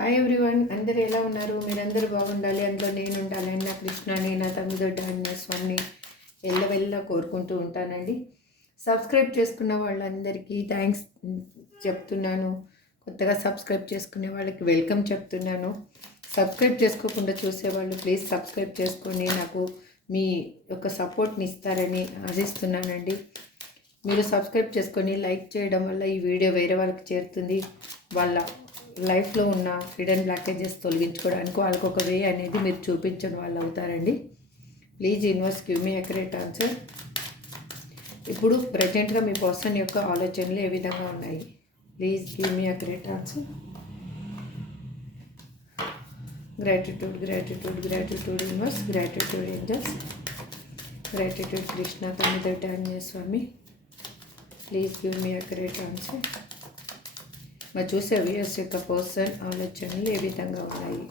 Hi everyone, అందరూ ఎలా ఉన్నారు? మీరందరూ బాగుండాలి, అందులో నేను ఉండాలి. నా కృష్ణని, నా తమ్మిదొడ్డ అన్న స్వామిని ఎల్లవెల్లా కోరుకుంటూ ఉంటానండి. సబ్స్క్రైబ్ చేసుకున్న వాళ్ళందరికీ థ్యాంక్స్ చెప్తున్నాను. కొత్తగా సబ్స్క్రైబ్ చేసుకునే వాళ్ళకి వెల్కమ్ చెప్తున్నాను. సబ్స్క్రైబ్ చేసుకోకుండా చూసేవాళ్ళు ప్లీజ్ సబ్స్క్రైబ్ చేసుకొని నాకు మీ యొక్క సపోర్ట్ని ఇస్తారని ఆశిస్తున్నానండి. మీరు సబ్స్క్రైబ్ చేసుకొని లైక్ చేయడం వల్ల ఈ వీడియో వేరే వాళ్ళకి చేరుతుంది. వాళ్ళ లైఫ్లో ఉన్న హిడెన్ బ్లాకేజెస్ తొలగించుకోవడానికి వాళ్ళకి ఒక వే అనేది మీరు చూపించని వాళ్ళు అవుతారండి. Please universe give me accurate answer. ఇప్పుడు ప్రజెంట్గా మీ పర్సన్ యొక్క ఆలోచనలు ఏ విధంగా ఉన్నాయి? Please give me accurate answer. Gratitude, gratitude, gratitude universe, gratitude angels, gratitude Krishna Tammidodda Anjaneya Swamy. Please give me accurate answer. మరి చూసే వ్యూయర్స్ యొక్క పర్సన్ ఆలోచనలు ఏ విధంగా ఉన్నాయి?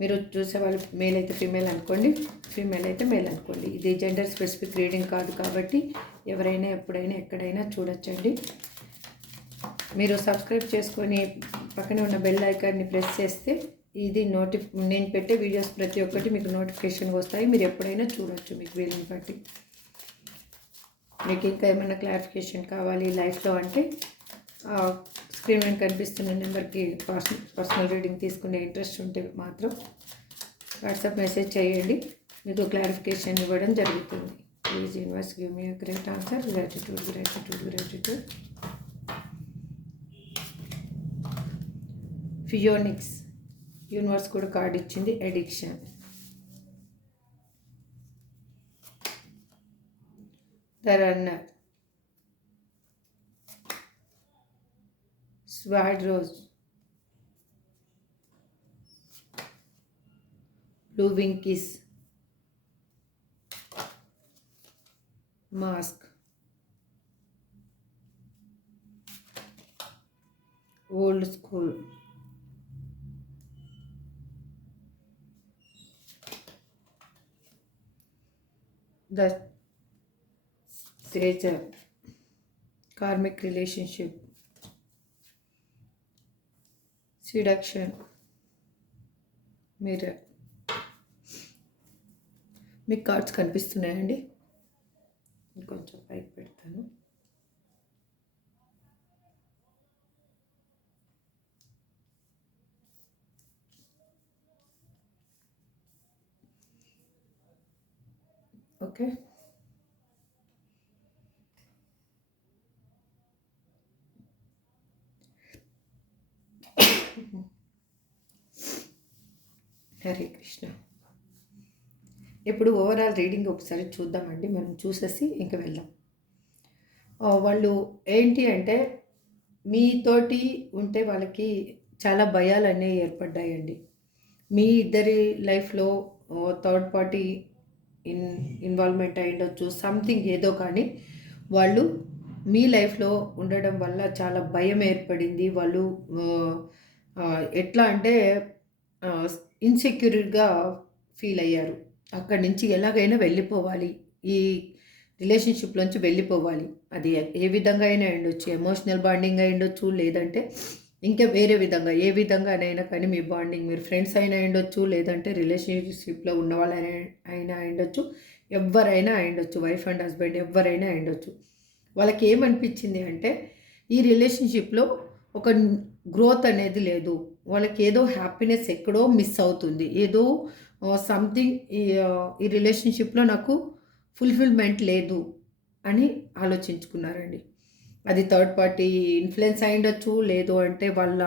మీరు చూసే వాళ్ళు మేల్ అయితే ఫీమేల్ అనుకోండి, ఫీమేల్ అయితే మేల్ అనుకోండి. ఇది జెండర్ స్పెసిఫిక్ రీడింగ్ కాదు కాబట్టి ఎవరైనా ఎప్పుడైనా ఎక్కడైనా చూడొచ్చండి. మీరు సబ్స్క్రైబ్ చేసుకొని పక్కనే ఉన్న బెల్ ఐకాన్ని ప్రెస్ చేస్తే ఇది నేను పెట్టే వీడియోస్ ప్రతి ఒక్కటి మీకు నోటిఫికేషన్ వస్తాయి. మీరు ఎప్పుడైనా చూడొచ్చు మీకు వీలుని బట్టి. మీకు ఇంకా ఏమైనా క్లారిఫికేషన్ కావాలి లైఫ్లో అంటే స్క్రీన్ మీద కనిపిస్తున్న నెంబర్కి పర్సనల్ రీడింగ్ తీసుకునే ఇంట్రెస్ట్ ఉంటే మాత్రం వాట్సాప్ మెసేజ్ చేయండి, మీకు క్లారిఫికేషన్ ఇవ్వడం జరుగుతుంది. Please universe give me a great answer. Gratitude, gratitude, gratitude. Phoenix universe కూడా కార్డ్ ఇచ్చింది. Addiction, the runner, sword rose, blue wing kiss, mask, old school, the chaser, karmic relationship, seduction, mirror. మీకు cards కనిపిస్తున్నాయండి? ఇంకొంచెం పైకి పెడతాను. Okay, Hare Krishna. ఇప్పుడు overall reading ఒకసారి చూద్దామండి. మనం చూసేసి ఇంక వెళ్దాం. వాళ్ళు ఏంటి అంటే మీతోటి ఉంటే వాళ్ళకి చాలా భయాలు అనేవి ఏర్పడ్డాయండి. మీ ఇద్దరి లైఫ్లో థర్డ్ పార్టీ ఇన్వాల్వ్మెంట్ అయి ఉండొచ్చు, సంథింగ్ ఏదో. కానీ వాళ్ళు మీ లైఫ్లో ఉండడం వల్ల చాలా భయం ఏర్పడింది. వాళ్ళు ఎట్లా అంటే ఇన్సెక్యూర్గా ఫీల్ అయ్యారు. అక్కడి నుంచి ఎలాగైనా వెళ్ళిపోవాలి, ఈ రిలేషన్షిప్లోంచి వెళ్ళిపోవాలి. అది ఏ విధంగా అయినా ఉండొచ్చు, ఎమోషనల్ బాండింగ్ అయి ఉండొచ్చు, లేదంటే ఇంకా వేరే విధంగా ఏ విధంగానైనా కానీ మీ బాండింగ్, మీరు ఫ్రెండ్స్ అయినా ఉండొచ్చు, లేదంటే రిలేషన్షిప్లో ఉన్న వాళ్ళైనా అయినా ఉండొచ్చు, ఎవరైనా ఉండొచ్చు, వైఫ్ అండ్ హస్బెండ్ ఎవరైనా ఉండొచ్చు. వాళ్ళకి ఏమనిపించింది అంటే ఈ రిలేషన్షిప్లో ఒక గ్రోత్ అనేది లేదు, వాళ్ళకి ఏదో హ్యాపీనెస్ ఎక్కడో మిస్ అవుతుంది, ఏదో సంథింగ్ ఈ రిలేషన్షిప్లో నాకు ఫుల్ఫిల్మెంట్ లేదు అని ఆలోచించుకున్నారండి. అది థర్డ్ పార్టీ ఇన్ఫ్లుయెన్స్ అయి ఉండొచ్చు, లేదు అంటే వాళ్ళ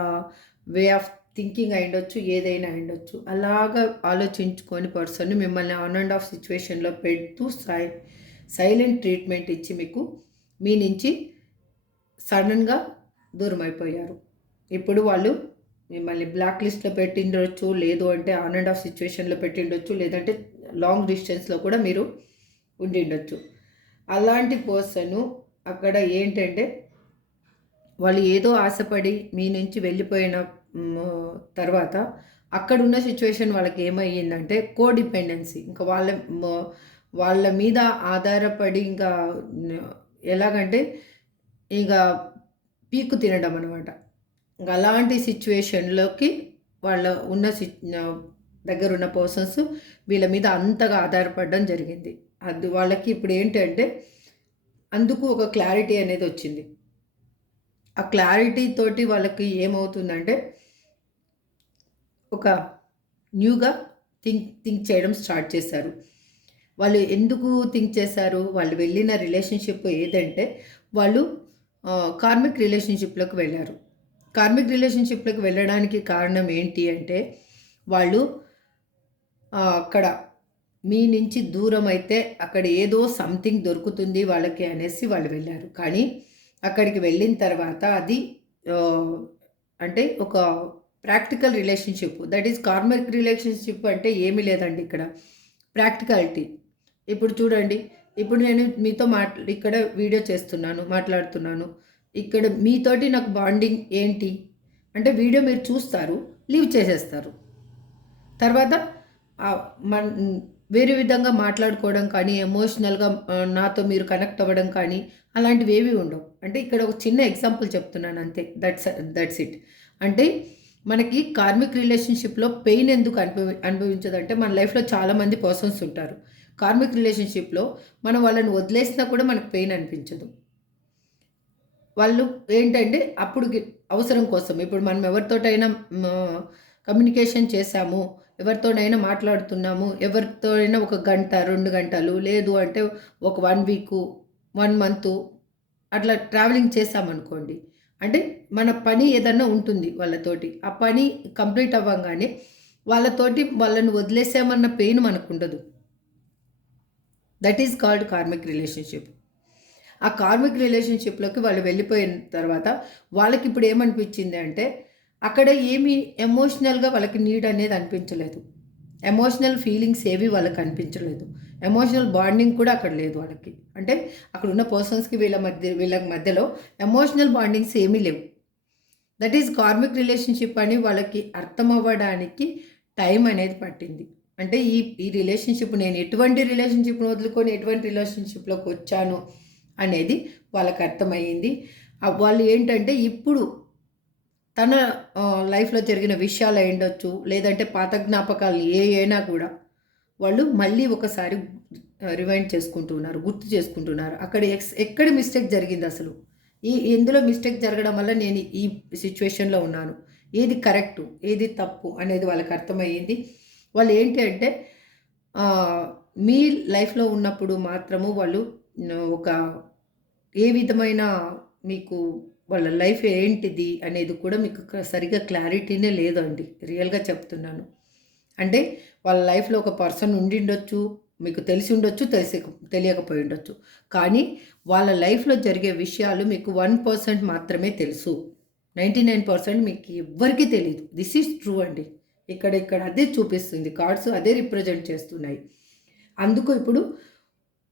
వే ఆఫ్ థింకింగ్ అయి ఉండొచ్చు, ఏదైనా ఉండొచ్చు. అలాగా ఆలోచించుకొని పర్సన్ మిమ్మల్ని ఆన్ అండ్ ఆఫ్ సిచ్యువేషన్లో పెడుతూ సైలెంట్ ట్రీట్మెంట్ ఇచ్చి మీకు మీ నుంచి సడన్గా దూరం అయిపోయారు. ఇప్పుడు వాళ్ళు మిమ్మల్ని బ్లాక్ లిస్ట్లో పెట్టిండొచ్చు, లేదు అంటే ఆన్ అండ్ ఆఫ్ సిచ్యువేషన్లో పెట్టిండొచ్చు, లేదంటే లాంగ్ డిస్టెన్స్లో కూడా మీరు ఉండిండొచ్చు. అలాంటి పర్సను అక్కడ ఏంటంటే వాళ్ళు ఏదో ఆశపడి మీ నుంచి వెళ్ళిపోయిన తర్వాత అక్కడున్న సిచ్యువేషన్ వాళ్ళకి ఏమయ్యిందంటే కోడిపెండెన్సీ. ఇంకా వాళ్ళ మీద ఆధారపడి ఇంకా ఎలాగంటే ఇక పీకు తినడం అనమాట. అలాంటి సిచ్యువేషన్లోకి వాళ్ళ ఉన్న దగ్గర ఉన్న పర్సన్స్ వీళ్ళ మీద అంతగా ఆధారపడడం జరిగింది. అది వాళ్ళకి ఇప్పుడు ఏంటంటే అందుకు ఒక క్లారిటీ అనేది వచ్చింది. ఆ క్లారిటీ తోటి వాళ్ళకి ఏమవుతుందంటే ఒక న్యూగా థింక్ చేయడం స్టార్ట్ చేశారు. వాళ్ళు ఎందుకు థింక్ చేశారు? వాళ్ళు వెళ్ళిన రిలేషన్‌షిప్ ఏదంటే వాళ్ళు కార్మిక్ రిలేషన్‌షిప్‌లోకి వెళ్లారు. కార్మిక్ రిలేషన్‌షిప్‌లోకి వెళ్ళడానికి కారణం ఏంటి అంటే వాళ్ళు అక్కడ మీ నుంచి దూరమైతే అక్కడ ఏదో సంథింగ్ దొరుకుతుంది వాళ్ళకి అనేసి వాళ్ళు వెళ్లారు. కానీ అక్కడికి వెళ్ళిన తర్వాత అది అంటే ఒక practical relationship. That is karmic relationship అంటే ఏమీ లేదండి ఇక్కడ. ప్రాక్టికాలిటీ. ఇప్పుడు చూడండి. ఇప్పుడు నేను మీతో ఇక్కడ వీడియో చేస్తున్నాను, మాట్లాడుతున్నాను. ఇక్కడ మీతోటి నాకు బాండింగ్ ఏంటి? అంటే వీడియో మీరు చూస్తారు, లీవ్ చేసేస్తారు. తర్వాత మన్ వేరే విధంగా మాట్లాడుకోవడం కానీ, ఎమోషనల్‌గా నాతో మీరు కనెక్ట్ అవ్వడం కానీ, అలాంటివి ఏవి ఉండవు. అంటే ఇక్కడ ఒక చిన్న ఎగ్జాంపుల్ చెప్తున్నాను అంతే. That's it. అంటే మనకి కార్మిక్ రిలేషన్‌షిప్‌లో పెయిన్ ఎందుకు అనుభవించదంటే మన లైఫ్‌లో చాలామంది పర్సన్స్ ఉంటారు. కార్మిక్ రిలేషన్‌షిప్‌లో మనం వాళ్ళని వదిలేసినా కూడా మనకు పెయిన్ అనిపించదు. వాళ్ళు ఏంటంటే అప్పుడు అవసరం కోసం ఇప్పుడు మనం ఎవరితోటైనా కమ్యూనికేషన్ చేశాము, ఎవరితోనైనా మాట్లాడుతున్నాము, ఎవరితోనైనా ఒక గంట, 2 గంటలు లేదు అంటే ఒక 1 వీకు, 1 మంతు అట్లా ట్రావెలింగ్ చేశామనుకోండి. అంటే మన పని ఏదన్నా ఉంటుంది వాళ్ళతోటి. ఆ పని కంప్లీట్ అవ్వంగానే వాళ్ళని వదిలేసామన్న పెయిన్ మనకుండదు. That is called karmic relationship. ఆ కార్మిక్ రిలేషన్‌షిప్‌లోకి వాళ్ళు వెళ్ళిపోయిన తర్వాత వాళ్ళకిప్పుడు ఏమనిపించింది అంటే అక్కడ ఏమి ఎమోషనల్‌గా వాళ్ళకి నీడ్ అనేది అనిపించలేదు. ఎమోషనల్ ఫీలింగ్స్ ఏవి వాళ్ళకి అనిపించలేదు. ఎమోషనల్ బాండింగ్ కూడా అక్కడ లేదు వాళ్ళకి. అంటే అక్కడున్న పర్సన్స్‌కి వీళ్ళ మధ్యలో ఎమోషనల్ బాండింగ్స్ ఏమీ లేవు. దట్ ఈస్ కార్మిక్ రిలేషన్‌షిప్ అని వాళ్ళకి అర్థమవ్వడానికి టైం అనేది పట్టింది. అంటే ఈ రిలేషన్‌షిప్ నేను ఎటువంటి రిలేషన్‌షిప్‌ని వదులుకొని ఎటువంటి రిలేషన్‌షిప్‌లోకి వచ్చాను అనేది వాళ్ళకి అర్థమయ్యింది. వాళ్ళు ఏంటంటే ఇప్పుడు తన లైఫ్‌లో జరిగిన విషయాలు అయ్యుండొచ్చు, లేదంటే పాత జ్ఞాపకాలు అయినా కూడా వాళ్ళు మళ్ళీ ఒకసారి రివైండ్ చేసుకుంటూ ఉన్నారు. గుర్తు చేసుకుంటున్నారు. అక్కడ ఎక్కడ మిస్టేక్ జరిగిందసలు? ఎందులో మిస్టేక్ జరగడం వల్ల నేను ఈ సిట్యుయేషన్‌లో ఉన్నాను. ఏది కరెక్టు, ఏది తప్పు అనేది వాళ్ళకి అర్థమయ్యింది. వాళ్ళు ఏంటి అంటే మీ లైఫ్‌లో ఉన్నప్పుడు మాత్రము వాళ్ళు ఒక ఏ విధమైన మీకు వాళ్ళ లైఫ్ ఏంటిది అనేది కూడా మీకు సరిగ్గా క్లారిటీనే లేదండి. రియల్‌గా చెప్తున్నాను. అంటే వాళ్ళ లైఫ్‌లో ఒక పర్సన్ ఉండిండొచ్చు, మీకు తెలిసి ఉండొచ్చు, తెలియకపోయి ఉండొచ్చు. కానీ వాళ్ళ లైఫ్‌లో జరిగే విషయాలు మీకు 1% మాత్రమే తెలుసు. 99% మీకు ఎవ్వరికీ తెలీదు. దిస్ ఈజ్ ట్రూ అండి. ఇక్కడ అదే చూపిస్తుంది. కార్డ్స్ అదే రిప్రజెంట్ చేస్తున్నాయి. అందుకు ఇప్పుడు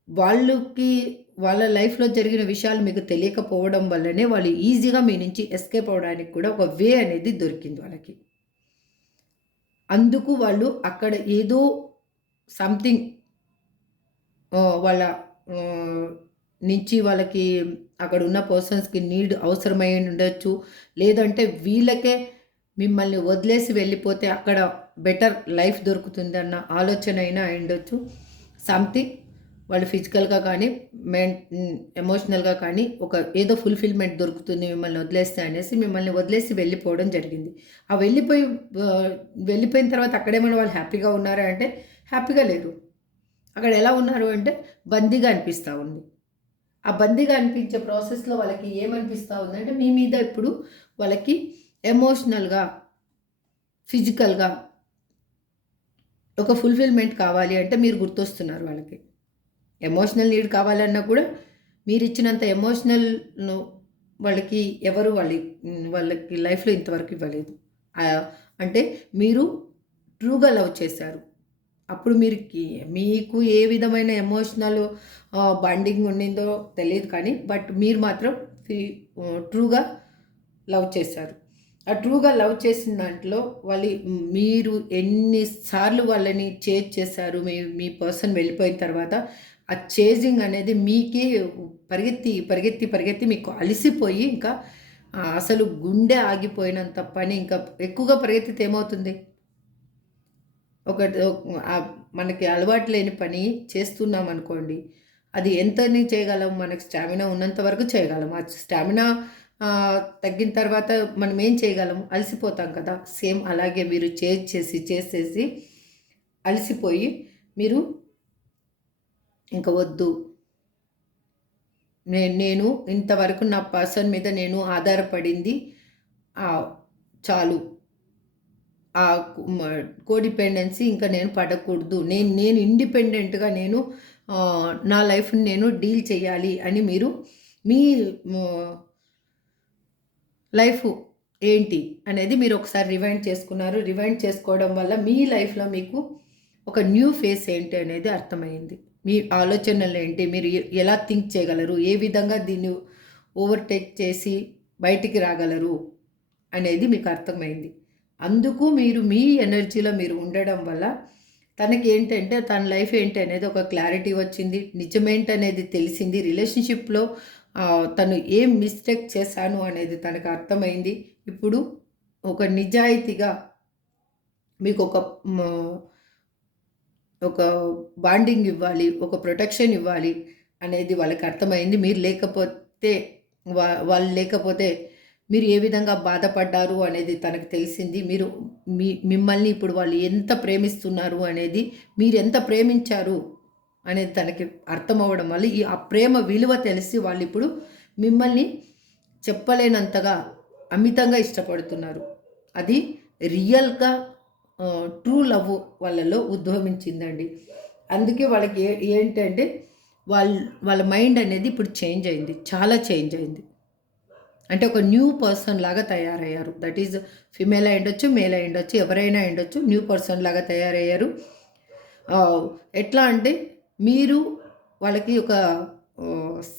వాళ్ళ లైఫ్‌లో జరిగిన విషయాలు మీకు తెలియకపోవడం వల్లనే వాళ్ళు ఈజీగా మీ నుంచి ఎస్కేప్ అవ్వడానికి కూడా ఒక వే అనేది దొరికింది వాళ్ళకి. అందుకు వాళ్ళు అక్కడ ఏదో సంథింగ్ వాళ్ళ నుంచి వాళ్ళకి అక్కడున్న పర్సన్స్‌కి నీడ్ అవసరమై ఉండొచ్చు. లేదంటే వీళ్ళకే మిమ్మల్ని వదిలేసి వెళ్ళిపోతే అక్కడ బెటర్ లైఫ్ దొరుకుతుందన్న ఆలోచన అయినా అయ్యుండొచ్చు. సంథింగ్ వాళ్ళు ఫిజికల్‌గా కానీ, ఎమోషనల్‌గా కానీ ఏదో ఫుల్‌ఫిల్‌మెంట్ దొరుకుతుంది మిమ్మల్ని వదిలేస్తే అనేసి మిమ్మల్ని వదిలేసి వెళ్ళిపోవడం జరిగింది. ఆ వెళ్ళిపోయిన తర్వాత అక్కడేమన్నా వాళ్ళు హ్యాపీగా ఉన్నారా అంటే హ్యాపీగా లేరు. అక్కడ ఎలా ఉన్నారు అంటే బందీగా అనిపిస్తూ ఉంది. ఆ బందీగా అనిపించే ప్రాసెస్‌లో వాళ్ళకి ఏమనిపిస్తూ ఉందంటే మీ మీద ఇప్పుడు వాళ్ళకి ఎమోషనల్‌గా, ఫిజికల్‌గా ఒక ఫుల్‌ఫిల్‌మెంట్ కావాలి అంటే మీరు గుర్తొస్తున్నారు వాళ్ళకి. ఎమోషనల్ నీడ్ కావాలన్నా కూడా మీరిచ్చినంత ఎమోషనల్‌ను వాళ్ళకి వాళ్ళకి లైఫ్‌లో ఇంతవరకు ఇవ్వలేదు. అంటే మీరు ట్రూగా లవ్ చేశారు. అప్పుడు మీకు ఏ విధమైన ఎమోషనల్ బాండింగ్ ఉండిందో తెలీదు కానీ బట్ మీరు మాత్రం ట్రూగా లవ్ చేశారు. ఆ ట్రూగా లవ్ చేసిన దాంట్లో మీరు ఎన్నిసార్లు వాళ్ళని చేజ్ చేశారు. మీ పర్సన్ వెళ్ళిపోయిన తర్వాత ఆ చేజింగ్ అనేది మీకే పరిగెత్తి మీకు అలసిపోయి ఇంకా అసలు గుండె ఆగిపోయినంత పని ఇంకా ఎక్కువగా పరిగెత్తితే ఏమవుతుంది? ఒకటి మనకి అలవాటు లేని పని చేస్తున్నామనుకోండి, అది ఎంతని చేయగలం? మనకు స్టామినా ఉన్నంత వరకు చేయగలం. ఆ స్టామినా తగ్గిన తర్వాత మనం ఏం చేయగలం? అలసిపోతాం కదా! సేమ్ అలాగే మీరు చేసేసి అలసిపోయి మీరు ఇంక వద్దు. నేను ఇంతవరకు నా పర్సన్ మీద నేను ఆధారపడింది చాలు. ఆ కోడిపెండెన్సీ ఇంకా నేను పడకూడదు. నేను ఇండిపెండెంట్‌గా నా లైఫ్‌ని నేను డీల్ చేయాలి అని మీరు మీ లైఫ్ ఏంటి అనేది మీరు ఒకసారి రివైండ్ చేసుకున్నారు. రివైండ్ చేసుకోవడం వల్ల మీ లైఫ్‌లో మీకు ఒక న్యూ ఫేస్ ఏంటి అనేది అర్థమైంది. మీ ఆలోచనలు ఏంటి? మీరు ఎలా థింక్ చేయగలరు? ఏ విధంగా దీన్ని ఓవర్‌టేక్ చేసి బయటికి రాగలరు? అనేది మీకు అర్థమైంది. అందుకు మీరు మీ ఎనర్జీలో మీరు ఉండడం వల్ల తనకి ఏంటంటే తన లైఫ్ ఏంటి అనేది ఒక క్లారిటీ వచ్చింది. నిజమేంటనేది తెలిసింది. రిలేషన్‌షిప్‌లో తను ఏం మిస్టేక్ చేశాను అనేది తనకు అర్థమైంది. ఇప్పుడు ఒక నిజాయితీగా మీకు ఒక బాండింగ్ ఇవ్వాలి, ఒక ప్రొటెక్షన్ ఇవ్వాలి అనేది వాళ్ళకి అర్థమైంది. మీరు లేకపోతే వాళ్ళు లేకపోతే మీరు ఏ విధంగా బాధపడ్డారు అనేది తనకు తెలిసింది. మిమ్మల్ని ఇప్పుడు వాళ్ళు ఎంత ప్రేమిస్తున్నారు అనేది, మీరు ఎంత ప్రేమించారు అనేది తనకి అర్థమవ్వడం వల్ల ఆ ప్రేమ విలువ తెలిసి వాళ్ళు ఇప్పుడు మిమ్మల్ని చెప్పలేనంతగా అమితంగా ఇష్టపడుతున్నారు. అది రియల్‌గా ట్రూ లవ్ వాళ్ళలో ఉద్భవించిందండి. అందుకే వాళ్ళకి ఏంటంటే వాళ్ళ మైండ్ అనేది ఇప్పుడు చేంజ్ అయింది. చాలా చేంజ్ అయింది. అంటే ఒక న్యూ పర్సన్ లాగా తయారయ్యారు. దట్ ఈజ్ ఫిమేల్ అయ్యుండొచ్చు, మేల్ అయ్యుండొచ్చు, ఎవరైనా అయ్యుండొచ్చు. న్యూ పర్సన్ లాగా తయారయ్యారు. ఎట్లా అంటే మీరు వాళ్ళకి ఒక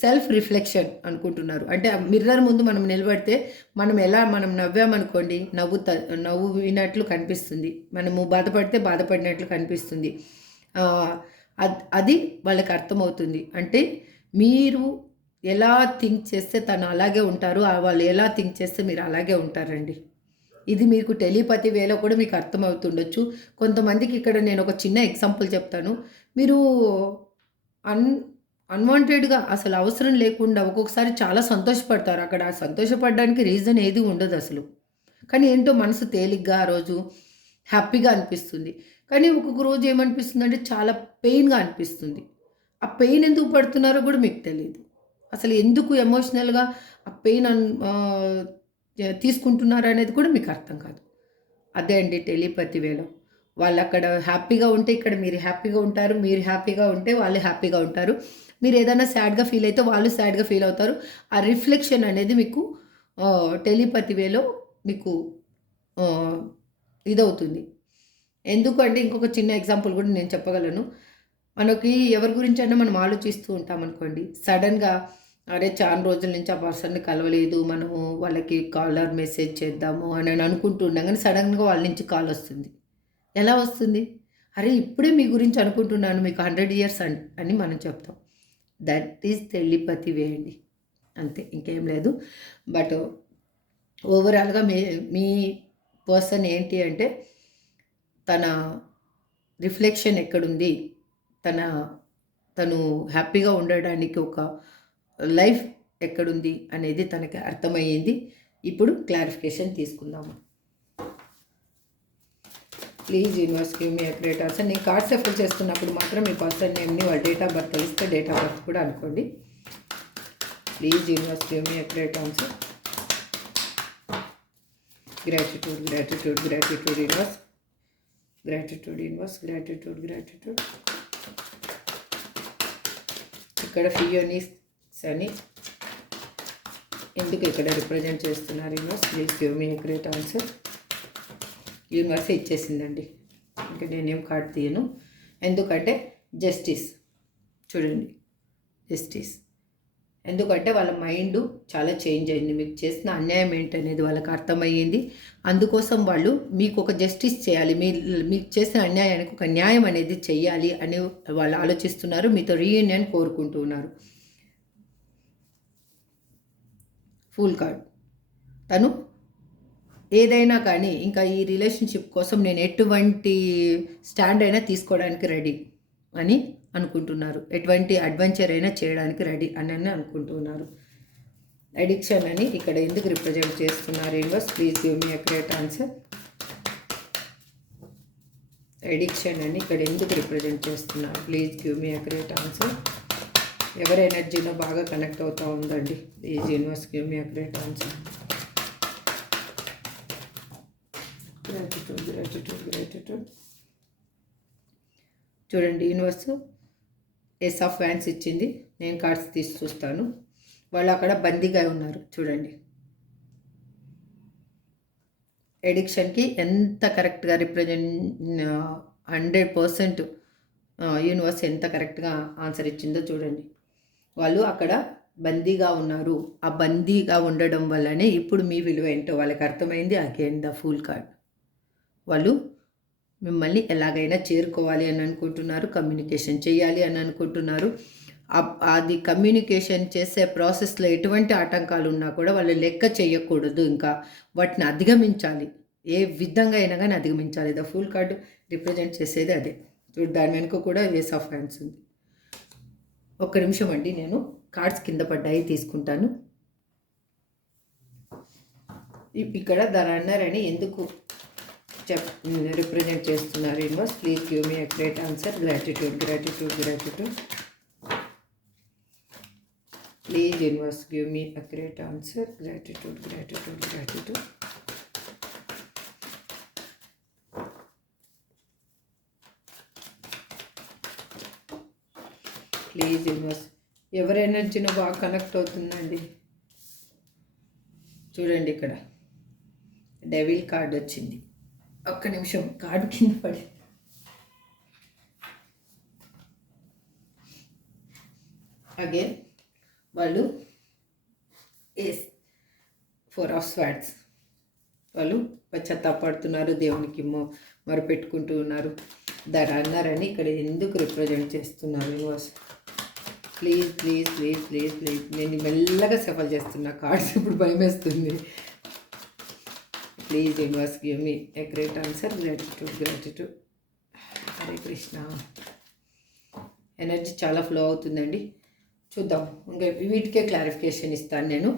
సెల్ఫ్ రిఫ్లెక్షన్ అనుకుంటున్నారు. అంటే మిర్రర్ ముందు మనం నిలబడితే మనం నవ్వామనుకోండి, నవ్వినట్లు కనిపిస్తుంది. మనము బాధపడితే బాధపడినట్లు కనిపిస్తుంది. అది వాళ్ళకి అర్థమవుతుంది. అంటే మీరు ఎలా థింక్ చేస్తే తను అలాగే ఉంటారు. వాళ్ళు ఎలా థింక్ చేస్తే మీరు అలాగే ఉంటారండి. ఇది మీకు టెలిపతి వేలో కూడా మీకు అర్థమవుతుండొచ్చు. కొంతమందికి ఇక్కడ నేను ఒక చిన్న ఎగ్జాంపుల్ చెప్తాను. మీరు అన్‌వాంటెడ్‌గా అసలు అవసరం లేకుండా ఒక్కొక్కసారి చాలా సంతోషపడతారు. అక్కడ సంతోషపడడానికి రీజన్ ఏది ఉండదసలు. కానీ ఏంటో మనసు తేలిగ్గా ఆ రోజు హ్యాపీగా అనిపిస్తుంది. కానీ ఒక్కొక్క రోజు ఏమనిపిస్తుందంటే చాలా పెయిన్‌గా అనిపిస్తుంది. ఆ పెయిన్ ఎందుకు పడుతున్నారో కూడా మీకు తెలీదు. అసలు ఎందుకు ఎమోషనల్‌గా ఆ పెయిన్ తీసుకుంటున్నారనేది కూడా మీకు అర్థం కాదు. అదే అండి టెలిపతి వేలో. వాళ్ళక్కడ హ్యాపీగా ఉంటే ఇక్కడ మీరు హ్యాపీగా ఉంటారు. మీరు హ్యాపీగా ఉంటే వాళ్ళు హ్యాపీగా ఉంటారు. మీరు ఏదైనా సాడ్‌గా ఫీల్ అయితే వాళ్ళు సాడ్‌గా ఫీల్ అవుతారు. ఆ రిఫ్లెక్షన్ అనేది మీకు టెలిపతి వేలో మీకు ఇదవుతుంది. ఎందుకంటే ఇంకొక చిన్న ఎగ్జాంపుల్ కూడా నేను చెప్పగలను. మనకి ఎవరి గురించైనా మనం ఆలోచిస్తూ ఉంటామనుకోండి. సడెన్‌గా అరే! చాలా రోజుల నుంచి ఆ పర్సన్‌ని కలవలేదు. మనము వాళ్ళకి కాలర్ మెసేజ్ చేద్దాము అని అనుకుంటూ ఉండంగానే సడెన్‌గా వాళ్ళ నుంచి కాల్ వస్తుంది. ఎలా వస్తుంది? అరే! ఇప్పుడే మీ గురించి అనుకుంటున్నాను. మీకు 100 ఇయర్స్ అని మనం చెప్తాం. దట్ ఈజ్ టెలిపతి వే అండి. అంతే ఇంకేం లేదు. బట్ ఓవరాల్‌గా మీ పర్సన్ ఏంటి అంటే తన రిఫ్లెక్షన్ ఎక్కడుంది? తను హ్యాపీగా ఉండడానికి ఒక లైఫ్ ఎక్కడుంది అనేది తనకి అర్థమయ్యింది. ఇప్పుడు క్లారిఫికేషన్ తీసుకుందాము. Please universe give me accurate answer. నేను కార్డ్స్ షఫుల్ చేస్తున్నప్పుడు మాత్రం మీ పర్సన్ నేమ్ని వాళ్ళ డేట్ ఆఫ్ బర్త్ తెలిస్తే డేట్ ఆఫ్ బర్త్ కూడా అనుకోండి. Please universe give me accurate answer. Gratitude universe. Gratitude. ఇక్కడ ఫియోనిస్ అని ఎందుకు ఇక్కడ రిప్రజెంట్ చేస్తున్నారు universe? Please give me accurate answer. Universe ఇచ్చేసిందండి. ఇంకా నేనేం కార్డ్ తీయను. ఎందుకంటే జస్టిస్ చూడండి, జస్టిస్. ఎందుకంటే వాళ్ళ మైండ్ చాలా చేంజ్ అయింది. మీకు చేసిన అన్యాయం ఏంటనేది వాళ్ళకి అర్థమయ్యింది. అందుకోసం వాళ్ళు మీకు ఒక జస్టిస్ చేయాలి, మీకు చేసిన అన్యాయానికి ఒక న్యాయం అనేది చెయ్యాలి అని వాళ్ళు ఆలోచిస్తున్నారు. మీతో రీయూనియన్ కోరుకుంటున్నారు. Full card. తను ఏదైనా కానీ ఇంకా ఈ రిలేషన్షిప్ కోసం నేను ఎటువంటి స్టాండ్ అయినా తీసుకోవడానికి రెడీ అని అనుకుంటున్నారు. ఎటువంటి అడ్వెంచర్ అయినా చేయడానికి రెడీ అని అనుకుంటున్నారు. అడిక్షన్ అని ఇక్కడ ఎందుకు రిప్రజెంట్ చేస్తున్నారు universe? Please give me accurate answer. Addiction అని ఇక్కడ ఎందుకు రిప్రజెంట్ చేస్తున్నారు? Please give me accurate answer. ఎవరి ఎనర్జీలో బాగా కనెక్ట్ అవుతూ ఉందండి? Please universe give me accurate answer. Gratitude. చూడండి, యూనివర్స్ ఏస్ ఆఫ్ వ్యాండ్స్ ఇచ్చింది. నేను కార్డ్స్ తీసి చూస్తాను. వాళ్ళు అక్కడ బందీగా ఉన్నారు. చూడండి, ఎడిక్షన్కి ఎంత కరెక్ట్గా రిప్రజెంట్ 100% యూనివర్స్ ఎంత కరెక్ట్గా ఆన్సర్ ఇచ్చిందో చూడండి. వాళ్ళు అక్కడ బందీగా ఉన్నారు. ఆ బందీగా ఉండడం వల్లనే ఇప్పుడు మీ విలువ ఏంటో వాళ్ళకి అర్థమైంది. Again the fool card. వాళ్ళు మిమ్మల్ని ఎలాగైనా చేరుకోవాలి అని అనుకుంటున్నారు, కమ్యూనికేషన్ చేయాలి అని అనుకుంటున్నారు. అది కమ్యూనికేషన్ చేసే ప్రాసెస్లో ఎటువంటి ఆటంకాలు ఉన్నా కూడా వాళ్ళు లెక్క చేయకూడదు. ఇంకా వాటిని అధిగమించాలి. ఏ విధంగా అయినా కానీ అధిగమించాలి. ద ఫుల్ కార్డు రిప్రజెంట్ చేసేది అదే. దాని వెనుక కూడా ఏస్ ఆఫ్ హ్యాండ్స్ ఉంది. ఒక్క నిమిషం అండి, నేను కార్డ్స్ కింద పడ్డాయి తీసుకుంటాను. ఇక్కడ ద రన్నర్ అని ఎందుకు రిప్రజెంట్ చేస్తున్నారు universe? Please give me a great answer. Gratitude. Please universe give me a great answer. Gratitude. Please universe ఎవరి ఎనర్జీని బాగా కనెక్ట్ అవుతుందండి? చూడండి, ఇక్కడ డెవిల్ కార్డ్ వచ్చింది. ఒక్క నిమిషం, కార్డు కింద పడి. అగైన్ వాళ్ళు ఏస్ 4 ఆఫ్ స్వార్డ్స్. వాళ్ళు పశ్చాత్తాపడుతున్నారు, దేవునికి మొరపెట్టుకుంటూ ఉన్నారు. ద రన్నర్ అని ఇక్కడ ఎందుకు రిప్రజెంట్ చేస్తున్నారు యూనివర్స్? ప్లీజ్. నేను మెల్లగా సఫల్ చేస్తున్నా కార్డ్స్, ఇప్పుడు భయం వేస్తుంది. Please universe give me a great answer. Gratitude. Hare Krishna. Energy చాలా ఫ్లో అవుతుందండి. చూద్దాం, ఇంకా వీటికే క్లారిఫికేషన్ ఇస్తాను నేను.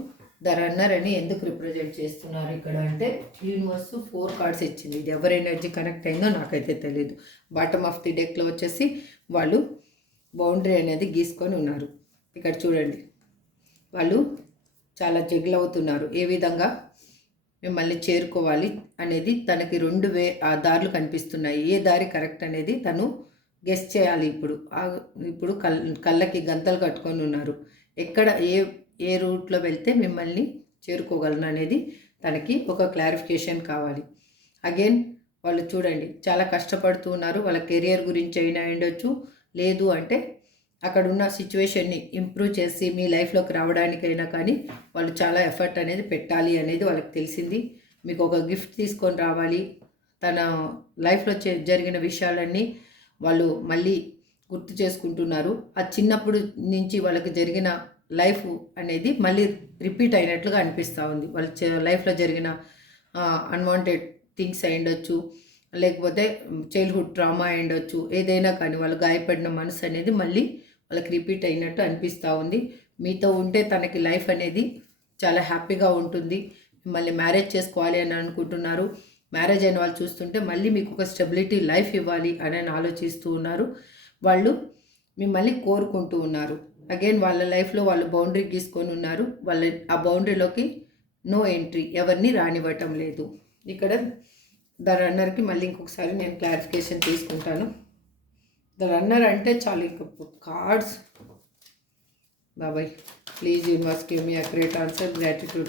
ద రన్నర్ అని ఎందుకు రిప్రజెంట్ చేస్తున్నారు ఇక్కడ అంటే, యూనివర్స్ 4 కార్డ్స్ ఇచ్చింది. ఇది ఎవరి ఎనర్జీ కనెక్ట్ అయిందో నాకైతే తెలియదు. బాటమ్ ఆఫ్ ది డెక్లో వచ్చేసి వాళ్ళు బౌండరీ అనేది గీసుకొని ఉన్నారు. ఇక్కడ చూడండి, వాళ్ళు చాలా జగిల్ అవుతున్నారు. ఏ విధంగా మిమ్మల్ని చేరుకోవాలి అనేది తనకి 2 దారులు కనిపిస్తున్నాయి. ఏ దారి కరెక్ట్ అనేది తను గెస్ చేయాలి. ఇప్పుడు కళ్ళకి గంతలు కట్టుకొని ఉన్నారు. ఎక్కడ ఏ రూట్లో వెళ్తే మిమ్మల్ని చేరుకోగలను అనేది తనకి ఒక క్లారిఫికేషన్ కావాలి. అగైన్ వాళ్ళు చూడండి, చాలా కష్టపడుతూ ఉన్నారు. వాళ్ళ కెరియర్ గురించి అయినా ఉండొచ్చు, లేదు అంటే అక్కడ ఉన్న సిచ్యువేషన్ని ఇంప్రూవ్ చేసి మీ లైఫ్లోకి రావడానికైనా కానీ వాళ్ళు చాలా ఎఫర్ట్ అనేది పెట్టాలి అనేది వాళ్ళకి తెలిసింది. మీకు ఒక గిఫ్ట్ తీసుకొని రావాలి. తన లైఫ్లో జరిగిన విషయాలన్నీ వాళ్ళు మళ్ళీ గుర్తు చేసుకుంటున్నారు. ఆ చిన్నప్పుడు నుంచి వాళ్ళకి జరిగిన లైఫ్ అనేది మళ్ళీ రిపీట్ అయినట్లుగా అనిపిస్తూ ఉంది. వాళ్ళ లైఫ్లో జరిగిన అన్వాంటెడ్ థింగ్స్ అయి ఉండొచ్చు, లేకపోతే చైల్డ్హుడ్ ట్రామా అయి ఉండొచ్చు. ఏదైనా కానీ వాళ్ళు గాయపడిన మనసు అనేది మళ్ళీ వాళ్ళకి రిపీట్ అయినట్టు అనిపిస్తూ ఉంది. మీతో ఉంటే తనకి లైఫ్ అనేది చాలా హ్యాపీగా ఉంటుంది. మిమ్మల్ని మ్యారేజ్ చేసుకోవాలి అని అనుకుంటున్నారు. మ్యారేజ్ అయిన వాళ్ళు చూస్తుంటే మళ్ళీ మీకు ఒక స్టెబిలిటీ లైఫ్ ఇవ్వాలి అని ఆలోచిస్తూ ఉన్నారు. వాళ్ళు మిమ్మల్ని కోరుకుంటూ ఉన్నారు. అగైన్ వాళ్ళ లైఫ్లో వాళ్ళు బౌండరీ గీసుకొని ఉన్నారు. ఆ బౌండరీలోకి నో ఎంట్రీ, ఎవరిని రానివ్వటం లేదు. ఇక్కడ ద రన్నర్కి మళ్ళీ ఇంకొకసారి నేను క్లారిఫికేషన్ తీసుకుంటాను. ద రన్నర్ అంటే చాలు, ఇంక కార్డ్స్ బాబాయ్. Please universe give me accurate answer. Gratitude.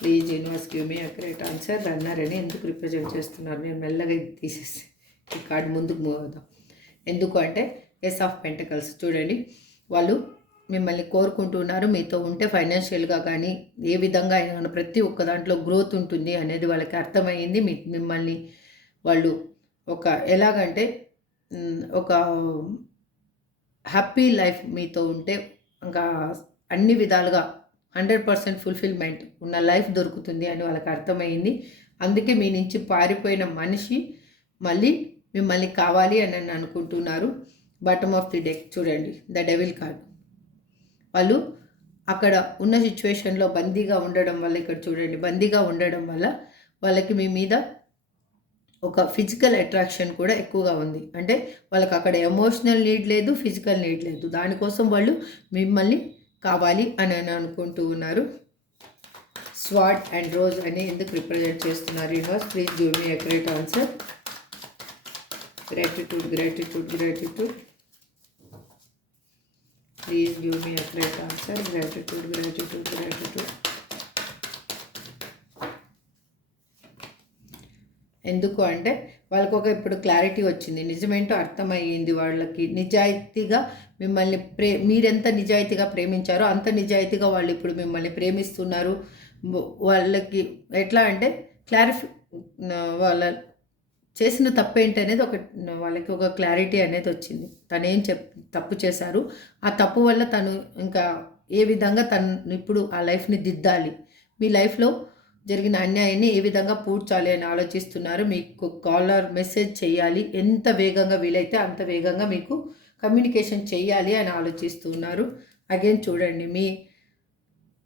Please universe give me accurate answer. Runner అని ఎందుకు రిప్రజెంట్ చేస్తున్నారు? నేను మెల్లగా తీసేసి ఈ కార్డు ముందుకు మూవ్ అవుతాం. ఎందుకు అంటే ఏస్ ఆఫ్ పెంటకల్స్. చూడండి, వాళ్ళు మిమ్మల్ని కోరుకుంటున్నారు. మీతో ఉంటే ఫైనాన్షియల్గా కానీ ఏ విధంగా అయినా ప్రతి ఒక్క దాంట్లో గ్రోత్ ఉంటుంది అనేది వాళ్ళకి అర్థమైంది. మిమ్మల్ని వాళ్ళు ఎలాగంటే ఒక హ్యాపీ లైఫ్ మీతో ఉంటే ఇంకా అన్ని విధాలుగా 100% ఫుల్ఫిల్మెంట్ ఉన్న లైఫ్ దొరుకుతుంది అని వాళ్ళకి అర్థమైంది. అందుకే మీ నుంచి పారిపోయిన మనిషి మళ్ళీ మిమ్మల్ని కావాలి అని అనుకుంటున్నారు. బాటమ్ ఆఫ్ ది డెక్ చూడండి, ద డెవిల్ కార్డ్. వాళ్ళు అక్కడ ఉన్న సిచ్యువేషన్లో బందీగా ఉండడం వల్ల, ఇక్కడ చూడండి, బందీగా ఉండడం వల్ల వాళ్ళకి మీ మీద ఒక ఫిజికల్ అట్రాక్షన్ కూడా ఎక్కువగా ఉంది. అంటే వాళ్ళకి అక్కడ ఎమోషనల్ నీడ్ లేదు, ఫిజికల్ నీడ్ లేదు. దానికోసం వాళ్ళు మిమ్మల్ని కావాలి అని అనుకుంటూ ఉన్నారు. స్వాడ్ అండ్ రోజ్ అని ఎందుకు రిప్రజెంట్ చేస్తున్నారు universe? Please give me a great answer. Gratitude, gratitude, gratitude. Please give me a great answer. Gratitude, gratitude, gratitude. ఎందుకు అంటే వాళ్ళకు ఒక ఇప్పుడు క్లారిటీ వచ్చింది, నిజమేంటో అర్థమయ్యింది. వాళ్ళకి నిజాయితీగా మిమ్మల్ని మీరెంత నిజాయితీగా ప్రేమించారో అంత నిజాయితీగా వాళ్ళు ఇప్పుడు మిమ్మల్ని ప్రేమిస్తున్నారు. వాళ్ళకి ఎట్లా అంటే వాళ్ళ చేసిన తప్పు ఏంటి అనేది వాళ్ళకి ఒక క్లారిటీ అనేది వచ్చింది. తను ఏం తప్పు చేశారు, ఆ తప్పు వల్ల తను ఇంకా ఏ విధంగా తను ఇప్పుడు ఆ లైఫ్ని దిద్దాలి, మీ లైఫ్లో జరిగిన అన్యాయాన్ని ఏ విధంగా పూడ్చాలి అని ఆలోచిస్తున్నారు. మీకు కాలర్ మెసేజ్ చేయాలి, ఎంత వేగంగా వీలైతే అంత వేగంగా మీకు కమ్యూనికేషన్ చేయాలి అని ఆలోచిస్తున్నారు. అగైన్ చూడండి, మీ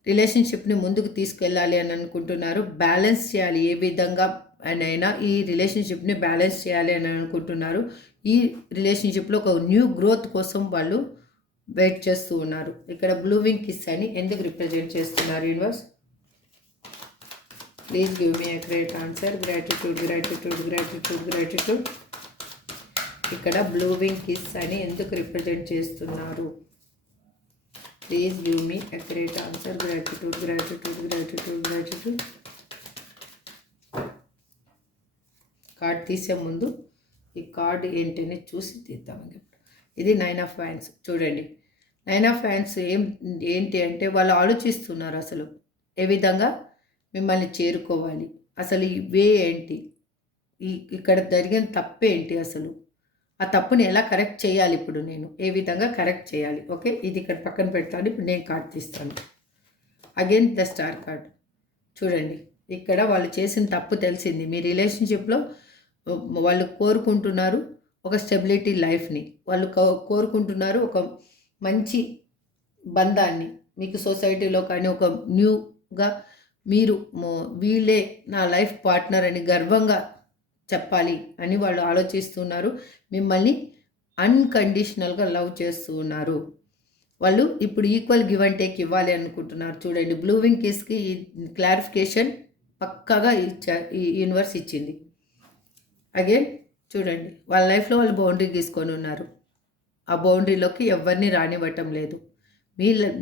రిలేషన్షిప్ని ముందుకు తీసుకెళ్ళాలి అని అనుకుంటున్నారు. బ్యాలెన్స్ చేయాలి, ఏ విధంగా అయినా ఈ రిలేషన్షిప్ని బ్యాలెన్స్ చేయాలి అని అనుకుంటున్నారు. ఈ రిలేషన్షిప్లో ఒక న్యూ గ్రోత్ కోసం వాళ్ళు వెయిట్ చేస్తూ ఉన్నారు. ఇక్కడ బ్లూవింగ్ కిస్ అని ఎందుకు రిప్రజెంట్ చేస్తున్నారు universe? Please give me a great answer. Gratitude, gratitude, gratitude, gratitude. ఇక్కడ బ్లూవింగ్ కిస్ అని ఎందుకు రిప్రజెంట్ చేస్తున్నారు? Please give me a great answer. Gratitude, gratitude, gratitude, gratitude. Card తీసే ముందు ఈ కార్డ్ ఏంటనే చూసి తీద్దాం. ఇది 9 ఆఫ్ వ్యాండ్స్. చూడండి, 9 ఆఫ్ వ్యాండ్స్ ఏంటి అంటే వాళ్ళు ఆలోచిస్తున్నారు అసలు ఏ విధంగా మిమ్మల్ని చేరుకోవాలి, అసలు ఈ వే ఏంటి, ఇక్కడ జరిగిన తప్పేంటి, అసలు ఆ తప్పుని ఎలా కరెక్ట్ చేయాలి, ఇప్పుడు నేను ఏ విధంగా కరెక్ట్ చేయాలి. ఓకే, ఇది ఇక్కడ పక్కన పెడతాను. ఇప్పుడు నేను కార్డ్ తీస్తాను. Again the star card. చూడండి, ఇక్కడ వాళ్ళు చేసిన తప్పు తెలిసింది. మీ రిలేషన్షిప్లో వాళ్ళు కోరుకుంటున్నారు ఒక స్టెబిలిటీ లైఫ్ని, వాళ్ళు కోరుకుంటున్నారు ఒక మంచి బంధాన్ని. మీకు సొసైటీలో కానీ ఒక న్యూగా మీరు వీళ్ళే నా లైఫ్ పార్ట్నర్ అని గర్వంగా చెప్పాలి అని వాళ్ళు ఆలోచిస్తున్నారు. మిమ్మల్ని అన్కండిషనల్గా లవ్ చేస్తూ ఉన్నారు. వాళ్ళు ఇప్పుడు ఈక్వల్ గివ్ అండ్ టేక్ ఇవ్వాలి అనుకుంటున్నారు. చూడండి, బ్లూవింగ్ కేస్కి ఈ క్లారిఫికేషన్ పక్కాగా ఈ యూనివర్స్ ఇచ్చింది. అగైన్ చూడండి, వాళ్ళ లైఫ్లో వాళ్ళు బౌండరీ గీసుకొని ఉన్నారు. ఆ బౌండరీలోకి ఎవరిని రానివ్వటం లేదు.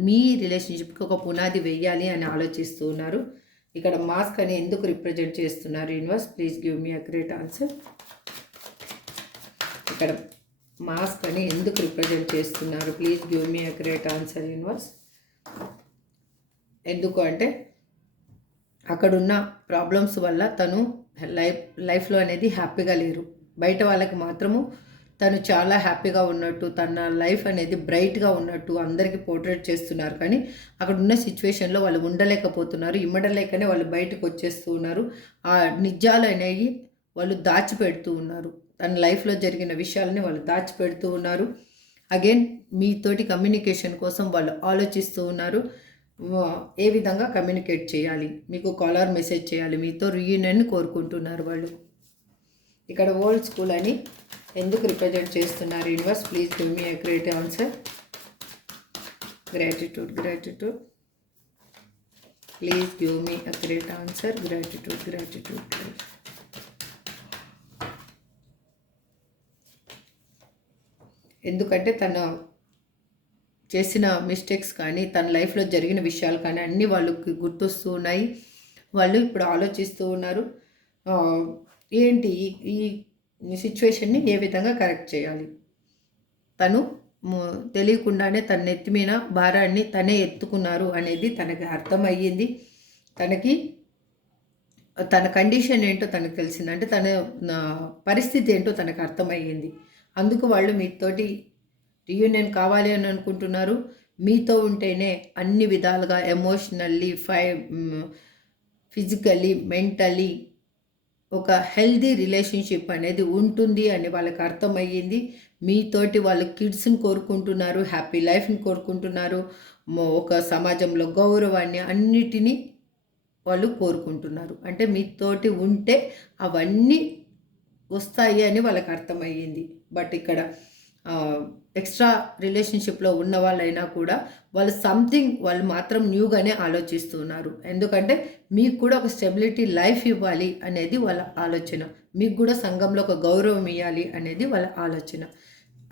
మీ రిలేషన్షిప్కి ఒక పునాది వెయ్యాలి అని ఆలోచిస్తూ ఉన్నారు. ఇక్కడ మాస్క్ అని ఎందుకు రిప్రజెంట్ చేస్తున్నారు universe? Please give me a great answer. ఇక్కడ మాస్క్ అని ఎందుకు రిప్రజెంట్ చేస్తున్నారు? Please give me a great answer universe. ఎందుకు అంటే అక్కడున్న ప్రాబ్లమ్స్ వల్ల తను లైఫ్లో అనేది హ్యాపీగా లేరు. బయట వాళ్ళకి మాత్రము తను చాలా హ్యాపీగా ఉన్నట్టు, తన లైఫ్ అనేది బ్రైట్గా ఉన్నట్టు అందరికీ పోర్ట్రేట్ చేస్తున్నారు. కానీ అక్కడ ఉన్న సిచ్యువేషన్లో వాళ్ళు ఉండలేకపోతున్నారు. ఇమ్మడలేకనే వాళ్ళు బయటకు వచ్చేస్తూ ఉన్నారు. ఆ నిజాలు అనేవి వాళ్ళు దాచిపెడుతూ ఉన్నారు. తన లైఫ్లో జరిగిన విషయాలని వాళ్ళు దాచిపెడుతూ ఉన్నారు. అగైన్ మీతోటి కమ్యూనికేషన్ కోసం వాళ్ళు ఆలోచిస్తూ ఉన్నారు. ఏ విధంగా కమ్యూనికేట్ చేయాలి, మీకు కాలర్ మెసేజ్ చేయాలి, మీతో రీయూనియన్ కోరుకుంటున్నారు వాళ్ళు. ఇక్కడ ఓల్డ్ స్కూల్ అని ఎందుకు రిప్రజెంట్ చేస్తున్నారు universe? Please give me a great answer. Gratitude, gratitude. Please give me a great answer. Gratitude, gratitude. ఎందుకంటే తను చేసిన మిస్టేక్స్ కానీ తన లైఫ్లో జరిగిన విషయాలు కానీ అన్నీ వాళ్ళకి గుర్తొస్తూ ఉన్నాయి. వాళ్ళు ఇప్పుడు ఆలోచిస్తూ ఉన్నారు, ఏంటి ఈ సిచ్యువేషన్ని ఏ విధంగా కరెక్ట్ చేయాలి. తను తెలియకుండానే తన నెత్తి మీద భారాన్ని తనే ఎత్తుకున్నారు అనేది తనకి అర్థమయ్యింది. తనకి తన కండిషన్ ఏంటో తనకు తెలిసింది. అంటే తన పరిస్థితి ఏంటో తనకు అర్థమయ్యింది. అందుకు వాళ్ళు మీతోటి రీయూనియన్ కావాలి అని అనుకుంటున్నారు. మీతో ఉంటేనే అన్ని విధాలుగా ఎమోషనల్లీ ఫిజికల్లీ మెంటలీ ఒక హెల్దీ రిలేషన్షిప్ అనేది ఉంటుంది అని వాళ్ళకి అర్థమయ్యింది. మీతోటి వాళ్ళు కిడ్స్ని కోరుకుంటున్నారు, హ్యాపీ లైఫ్ని కోరుకుంటున్నారు, ఒక సమాజంలో గౌరవాన్ని అన్నిటినీ వాళ్ళు కోరుకుంటున్నారు. అంటే మీతోటి ఉంటే అవన్నీ వస్తాయి అని వాళ్ళకి అర్థమయ్యింది. బట్ ఇక్కడ ఎక్స్ట్రా రిలేషన్షిప్లో ఉన్న వాళ్ళైనా కూడా వాళ్ళు మాత్రం న్యూగానే ఆలోచిస్తున్నారు. ఎందుకంటే మీకు కూడా ఒక స్టెబిలిటీ లైఫ్ ఇవ్వాలి అనేది వాళ్ళ ఆలోచన, మీకు కూడా సంఘంలో ఒక గౌరవం ఇవ్వాలి అనేది వాళ్ళ ఆలోచన.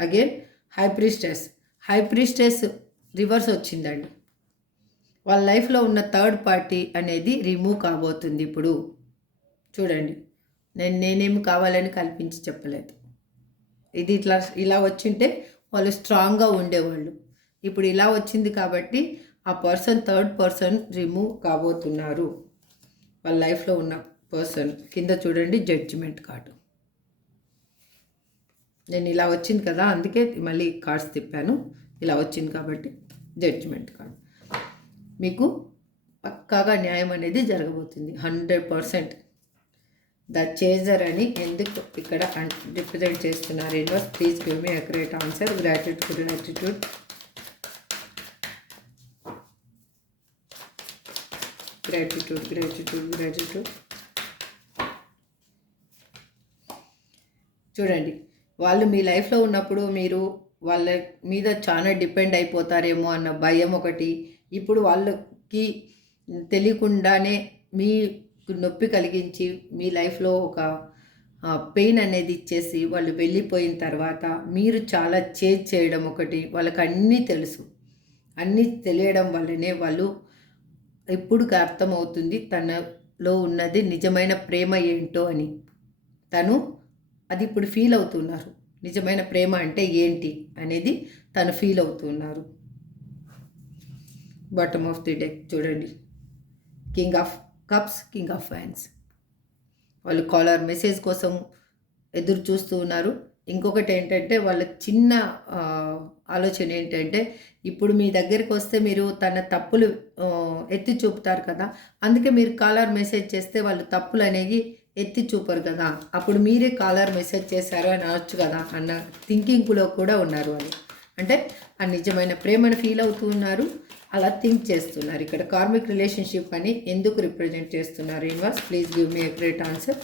అగైన్ హై ప్రీస్టెస్ రివర్స్ వచ్చిందండి. వాళ్ళ లైఫ్లో ఉన్న థర్డ్ పార్టీ అనేది రిమూవ్ కాబోతుంది. ఇప్పుడు చూడండి, నేనేమి కావాలని కల్పించి చెప్పలేదు. ఇది ఇలా వచ్చింటే వాళ్ళు స్ట్రాంగ్గా ఉండేవాళ్ళు. ఇప్పుడు ఇలా వచ్చింది కాబట్టి ఆ థర్డ్ పర్సన్ రిమూవ్ కాబోతున్నారు. వాళ్ళ లైఫ్లో ఉన్న పర్సన్ కింద చూడండి జడ్జిమెంట్ కార్డు. నేను ఇలా వచ్చింది కదా, అందుకే మళ్ళీ కార్డ్స్ తిప్పాను. ఇలా వచ్చింది కాబట్టి జడ్జిమెంట్ కార్డు. మీకు పక్కాగా న్యాయం అనేది జరగబోతుంది 100%. ద చేజర్ అని ఎందుకు ఇక్కడ రిప్రజెంట్ చేస్తున్నారు? Universe please give me accurate answer. Gratitude gratitude gratitude gratitude. చూడండి, వాళ్ళు మీ లైఫ్లో ఉన్నప్పుడు మీరు వాళ్ళ మీద చాలా డిపెండ్ అయిపోతారేమో అన్న భయం ఒకటి. ఇప్పుడు వాళ్ళకి తెలియకుండానే మీకు నొప్పి కలిగించి మీ లైఫ్లో ఒక పెయిన్ అనేది ఇచ్చేసి వాళ్ళు వెళ్ళిపోయిన తర్వాత మీరు చాలా చేంజ్ చేయడం ఒకటి. వాళ్ళకి అన్నీ తెలుసు. అన్నీ తెలియడం వల్లనే వాళ్ళు ఇప్పుడు అర్థమవుతుంది తనలో ఉన్నది నిజమైన ప్రేమ ఏంటో అని. అది ఇప్పుడు ఫీల్ అవుతున్నారు. నిజమైన ప్రేమ అంటే ఏంటి అనేది తను ఫీల్ అవుతున్నారు. బాటమ్ ఆఫ్ ది డెక్ చూడండి, king of cups, king of fans. వాళ్ళు కాలర్ మెసేజ్ కోసం ఎదురు చూస్తూ ఉన్నారు. ఇంకొకటి ఏంటంటే వాళ్ళ చిన్న ఆలోచన ఏంటంటే ఇప్పుడు మీ దగ్గరికి వస్తే మీరు తన తప్పులు ఎత్తి చూపుతారు కదా, అందుకే మీరు కాలర్ మెసేజ్ చేస్తే వాళ్ళు తప్పులు అనేవి ఎత్తి చూపరు కదా, అప్పుడు మీరే కాలర్ మెసేజ్ చేశారు అని అనొచ్చు కదా అన్న థింకింగ్లో కూడా ఉన్నారు వాళ్ళు. అంటే ఆ నిజమైన ప్రేమను ఫీల్ అవుతూ ఉన్నారు, అలా థింక్ చేస్తున్నారు. ఇక్కడ కార్మిక్ రిలేషన్షిప్ అని ఎందుకు రిప్రజెంట్ చేస్తున్నారు? Universe please give me a great answer.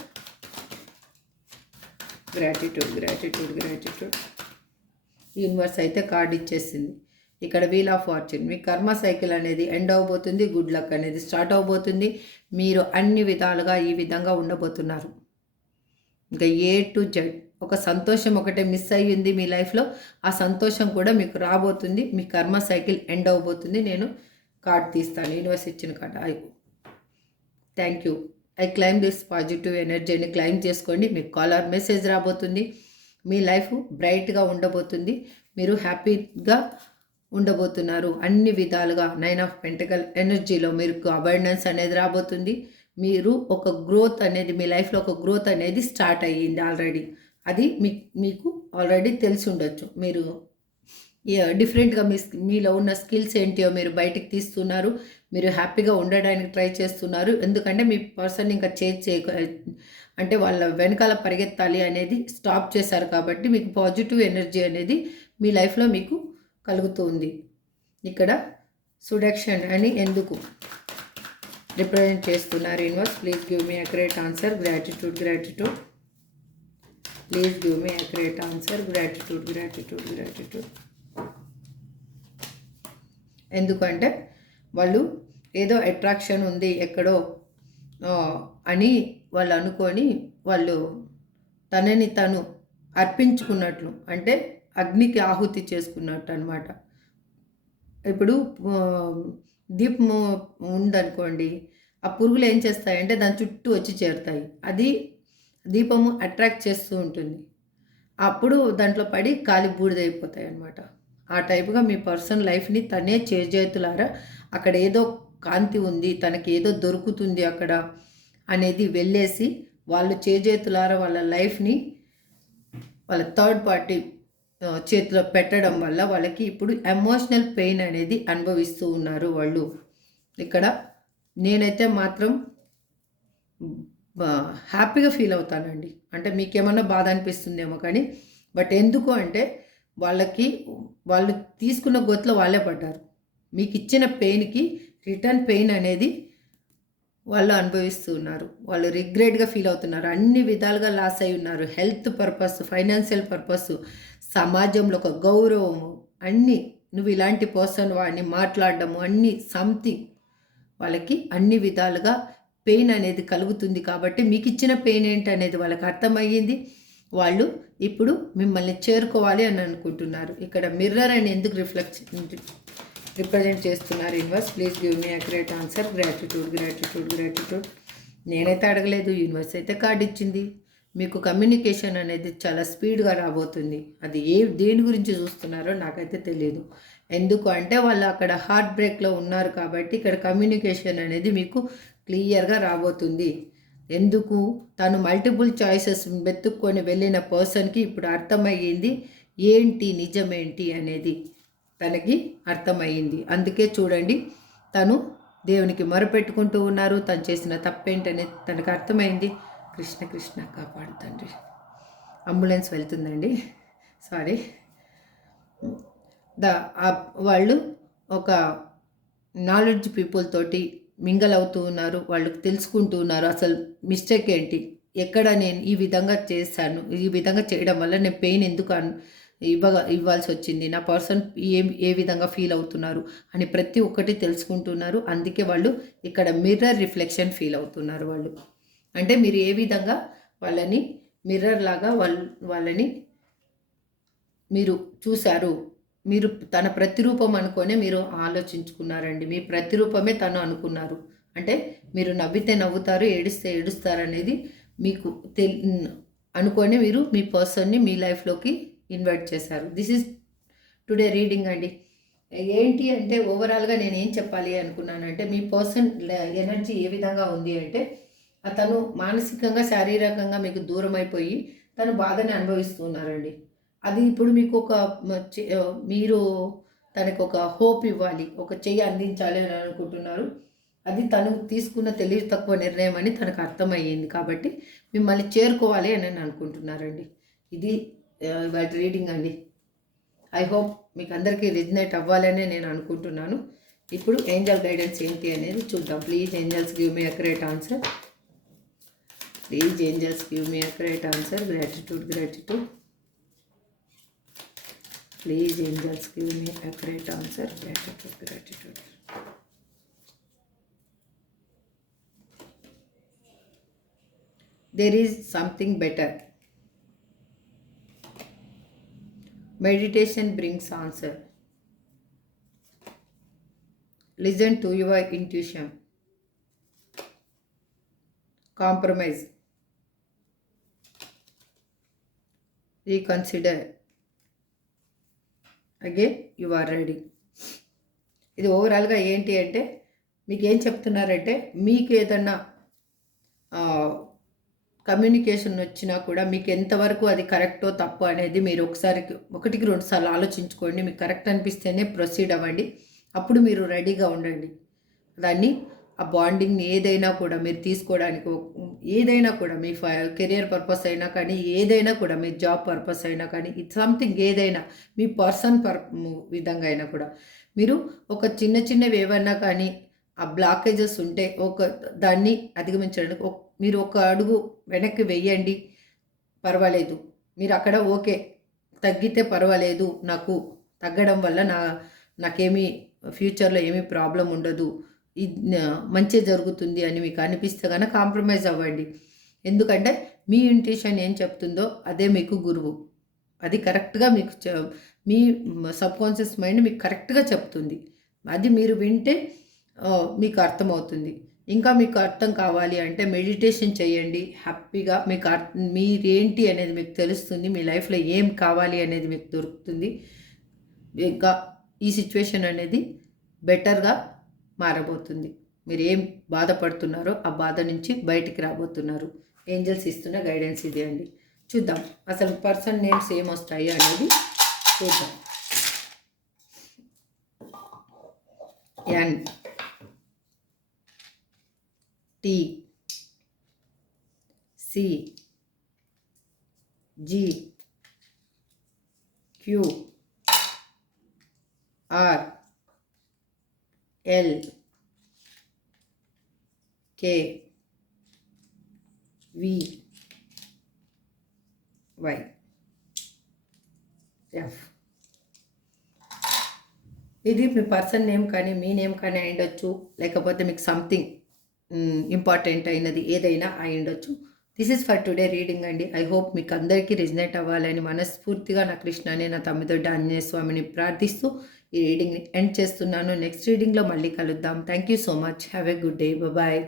Gratitude gratitude gratitude. Universe అయితే కార్డ్ ఇచ్చేసింది. ఇక్కడ వీల్ ఆఫ్ ఫార్చ్యూన్. మీ కర్మ సైకిల్ అనేది ఎండ్ అవబోతుంది, గుడ్ లక్ అనేది స్టార్ట్ అవబోతుంది. మీరు అన్ని విధాలుగా ఈ విధంగా ఉండబోతున్నారు. ఇంకా A to Z ఒక సంతోషం ఒకటే మిస్ అయ్యింది మీ లైఫ్లో, ఆ సంతోషం కూడా మీకు రాబోతుంది. మీ కర్మ సైకిల్ ఎండ్ అవబోతుంది. నేను కార్డ్ తీస్తాను, యూనివర్స్ ఇచ్చిన card. Thank you. I claim this positive ఎనర్జీని క్లైమ్ చేసుకోండి. మీకు కాలర్ మెసేజ్ రాబోతుంది. మీ లైఫ్ బ్రైట్గా ఉండబోతుంది. మీరు హ్యాపీగా ఉండబోతున్నారు అన్ని విధాలుగా. 9 of Pentacles ఎనర్జీలో మీకు అబండెన్స్ అనేది రాబోతుంది. మీరు ఒక గ్రోత్ అనేది మీ లైఫ్లో ఒక గ్రోత్ అనేది స్టార్ట్ అయ్యింది ఆల్రెడీ. అది మీకు ఆల్రెడీ తెలిసి ఉండొచ్చు. మీరు డిఫరెంట్గా మీలో ఉన్న స్కిల్స్ ఏంటియో మీరు బయటికి తీస్తున్నారు. మీరు హ్యాపీగా ఉండడానికి ట్రై చేస్తున్నారు. ఎందుకంటే మీ పర్సన్ ఇంకా అంటే వాళ్ళ వెనకాల పరిగెత్తాలి అనేది స్టాప్ చేశారు కాబట్టి మీకు పాజిటివ్ ఎనర్జీ అనేది మీ లైఫ్లో మీకు కలుగుతుంది. ఇక్కడ సుడక్షన్ అని ఎందుకు రిప్రజెంట్ చేస్తున్నారు? Universe please give me accurate answer. Gratitude gratitude. Please give me accurate answer. Gratitude gratitude gratitude. ఎందుకంటే వాళ్ళు ఏదో అట్రాక్షన్ ఉంది ఎక్కడో అని వాళ్ళు అనుకొని వాళ్ళు తనని తను అర్పించుకున్నట్లు, అంటే అగ్నికి ఆహుతి చేసుకున్నట్టు అనమాట. ఇప్పుడు దీపం ఉందనుకోండి, ఆ పురుగులు ఏం చేస్తాయంటే దాని చుట్టూ వచ్చి చేరుతాయి. అది దీపము అట్రాక్ట్ చేస్తూ ఉంటుంది. అప్పుడు దాంట్లో పడి కాలి బూడిదైపోతాయి అన్నమాట. ఆ టైపుగా మీ పర్సన్ లైఫ్ని తనే చేతులారా అక్కడ ఏదో కాంతి ఉంది, తనకి ఏదో దొరుకుతుంది అక్కడ అనేది వెళ్ళేసి వాళ్ళు చేతులారా వాళ్ళ లైఫ్ని వాళ్ళ థర్డ్ పార్టీ చేతిలో పెట్టడం వల్ల వాళ్ళకి ఇప్పుడు ఎమోషనల్ పెయిన్ అనేది అనుభవిస్తూ ఉన్నారు వాళ్ళు. ఇక్కడ నేనైతే మాత్రం హ్యాపీగా ఫీల్ అవుతానండి. అంటే మీకేమన్నా బాధ అనిపిస్తుందేమో కానీ, బట్ ఎందుకు అంటే వాళ్ళు తీసుకున్న గొంతులో వాళ్ళే పడ్డారు. మీకు ఇచ్చిన పెయిన్కి రిటర్న్ పెయిన్ అనేది వాళ్ళు అనుభవిస్తూ ఉన్నారు. వాళ్ళు రిగ్రెట్గా ఫీల్ అవుతున్నారు. అన్ని విధాలుగా లాస్ అయి ఉన్నారు. హెల్త్ పర్పస్, ఫైనాన్షియల్ పర్పస్, సమాజంలో ఒక గౌరవము, అన్నీ నువ్వు ఇలాంటి పర్సన్ వాడిని మాట్లాడడము అన్నీ సంథింగ్ వాళ్ళకి అన్ని విధాలుగా పెయిన్ అనేది కలుగుతుంది. కాబట్టి మీకు ఇచ్చిన పెయిన్ ఏంటి అనేది వాళ్ళకి అర్థమయ్యింది. వాళ్ళు ఇప్పుడు మిమ్మల్ని చేరుకోవాలి అని అనుకుంటున్నారు. ఇక్కడ మిర్రర్ అని ఎందుకు రిప్రజెంట్ చేస్తున్నారు universe? Please give me accurate answer. Gratitude. నేనైతే అడగలేదు, యూనివర్స్ అయితే కార్డు ఇచ్చింది. మీకు కమ్యూనికేషన్ అనేది చాలా స్పీడ్గా రాబోతుంది. అది దేని గురించి చూస్తున్నారో నాకైతే తెలియదు. ఎందుకు అంటే వాళ్ళు అక్కడ హార్ట్ బ్రేక్లో ఉన్నారు కాబట్టి ఇక్కడ కమ్యూనికేషన్ అనేది మీకు క్లియర్గా రాబోతుంది. ఎందుకు తను మల్టిపుల్ చాయిసెస్ వెతుక్కొని వెళ్ళిన పర్సన్కి ఇప్పుడు అర్థమయ్యింది ఏంటి నిజమేంటి అనేది తనకి అర్థమయ్యింది. అందుకే చూడండి తను దేవునికి మొరపెట్టుకుంటూ ఉన్నారు. తను చేసిన తప్పేంటనేది తనకు అర్థమైంది. కృష్ణ కాపాడు తండ్రి. అంబులెన్స్ వెళ్తుందండి, సారీ. వాళ్ళు ఒక నాలెడ్జ్ పీపుల్ తోటి మింగల్ అవుతూ ఉన్నారు. వాళ్ళు తెలుసుకుంటూ ఉన్నారు అసలు మిస్టేక్ ఏంటి, ఎక్కడ నేను ఈ విధంగా చేశాను, ఈ విధంగా చేయడం వల్ల నేను పెయిన్ ఎందుకు ఇవ్వాల్సి వచ్చింది, నా పర్సన్ ఏ విధంగా ఫీల్ అవుతున్నారు అని ప్రతి ఒక్కటి తెలుసుకుంటున్నారు. అందుకే వాళ్ళు ఇక్కడ మిర్రర్ రిఫ్లెక్షన్ ఫీల్ అవుతున్నారు. వాళ్ళు అంటే మీరు ఏ విధంగా వాళ్ళని మిర్రర్ లాగా వాళ్ళని మీరు చూశారు, మీరు తన ప్రతిరూపం అనుకొని మీరు ఆలోచించుకున్నారండి. మీ ప్రతిరూపమే తను అనుకున్నారు. అంటే మీరు నవ్వితే నవ్వుతారు, ఏడిస్తే ఏడుస్తారు అనేది మీకు అనుకొని మీరు మీ పర్సన్ని మీ లైఫ్లోకి ఇన్వైట్ చేశారు. దిస్ ఈజ్ టుడే రీడింగ్ అండి. ఏంటి అంటే ఓవరాల్గా నేను ఏం చెప్పాలి అనుకున్నానంటే మీ పర్సన్ ఎనర్జీ ఏ విధంగా ఉంది అంటే అతను మానసికంగా శారీరకంగా మీకు దూరం అయిపోయి తను బాధని అనుభవిస్తున్నారండి. అది ఇప్పుడు మీకు మీరు తనకు ఒక హోప్ ఇవ్వాలి, ఒక చెయ్యి అందించాలి అని అనుకుంటున్నారు. అది తను తీసుకున్న తెలివి తక్కువ నిర్ణయం అని తనకు అర్థమయ్యింది. కాబట్టి మిమ్మల్ని చేరుకోవాలి అని అనుకుంటున్నారండి. ఇది వాటి రీడింగ్ అండి. ఐ హోప్ మీకు అందరికీ రిజనేట్ అవ్వాలనే నేను అనుకుంటున్నాను. ఇప్పుడు ఏంజల్ గైడెన్స్ ఏంటి అనేది చూద్దాం. Please angels give me accurate answer. Please angels give me accurate answer. Gratitude. Please angels give me accurate answer. Gratitude. There is something better. Meditation brings answer. Listen to your intuition. Compromise. Reconsider. Again you are ready. ఇది ఓవరాల్గా ఏంటి అంటే మీకు ఏం చెప్తున్నారంటే మీకు ఏదన్నా communication వచ్చినా కూడా మీకు ఎంతవరకు అది కరెక్టో తప్పు అనేది మీరు ఒకటికి 2 సార్లు ఆలోచించుకోండి. మీకు కరెక్ట్ అనిపిస్తేనే ప్రొసీడ్ అవ్వండి. అప్పుడు మీరు రెడీగా ఉండండి. దాన్ని ఆ బాండింగ్ని ఏదైనా కూడా మీరు తీసుకోవడానికి, ఏదైనా కూడా మీ కెరియర్ పర్పస్ అయినా కానీ, ఏదైనా కూడా మీ జాబ్ పర్పస్ అయినా కానీ, సంథింగ్ ఏదైనా మీ పర్సన్ విధంగా అయినా కూడా మీరు ఒక చిన్నవి ఏవైనా కానీ ఆ బ్లాకేజెస్ ఉంటే దాన్ని అధిగమించడానికి మీరు ఒక అడుగు వెనక్కి వెయ్యండి. పర్వాలేదు, మీరు అక్కడ ఓకే తగ్గితే పర్వాలేదు, నాకు తగ్గడం వల్ల నాకేమీ ఫ్యూచర్లో ఏమీ ప్రాబ్లం ఉండదు, మంచి జరుగుతుంది అని మీకు అనిపిస్తే కనుక కాంప్రమైజ్ అవ్వండి. ఎందుకంటే మీ ఇంట్యూషన్ ఏం చెప్తుందో అదే మీకు గురువు. అది కరెక్ట్గా మీకు మీ సబ్కాన్షియస్ మైండ్ మీకు కరెక్ట్గా చెప్తుంది. అది మీరు వింటే మీకు అర్థమవుతుంది. ఇంకా మీకు అర్థం కావాలి అంటే మెడిటేషన్ చేయండి. హ్యాపీగా మీరేంటి అనేది మీకు తెలుస్తుంది. మీ లైఫ్లో ఏం కావాలి అనేది మీకు దొరుకుతుంది. ఇంకా ఈ సిచ్యువేషన్ అనేది బెటర్గా మారబోతుంది. మీరు ఏం బాధపడుతున్నారో ఆ బాధ నుంచి బయటికి రాబోతున్నారు. ఏంజల్స్ ఇస్తున్న గైడెన్స్ ఇది అండి. చూద్దాం అసలు పర్సన్ నేమ్స్ ఏమొస్తాయి అనేది చూద్దాం. N, T, C, G, Q, R, L, K, V, Y, F. ఇది మీ పర్సన్ నేమ్ కానీ మీ నేమ్ కానీ అయి ఉండొచ్చు, లేకపోతే మీకు సంథింగ్ ఇంపార్టెంట్ అయినది ఏదైనా అయి ఉండొచ్చు. This is for today reading అండి. ఐ హోప్ మీకు అందరికీ రిజనేట్ అవ్వాలని మనస్ఫూర్తిగా నా కృష్ణని, నా తమ్మిదొడ్డ ఆంజనేయ స్వామిని ప్రార్థిస్తూ ఈ రీడింగ్ని ఎండ్ చేస్తున్నాను. నెక్స్ట్ రీడింగ్లో మళ్ళీ కలుద్దాం. Thank you so much. Have a good day. Bye.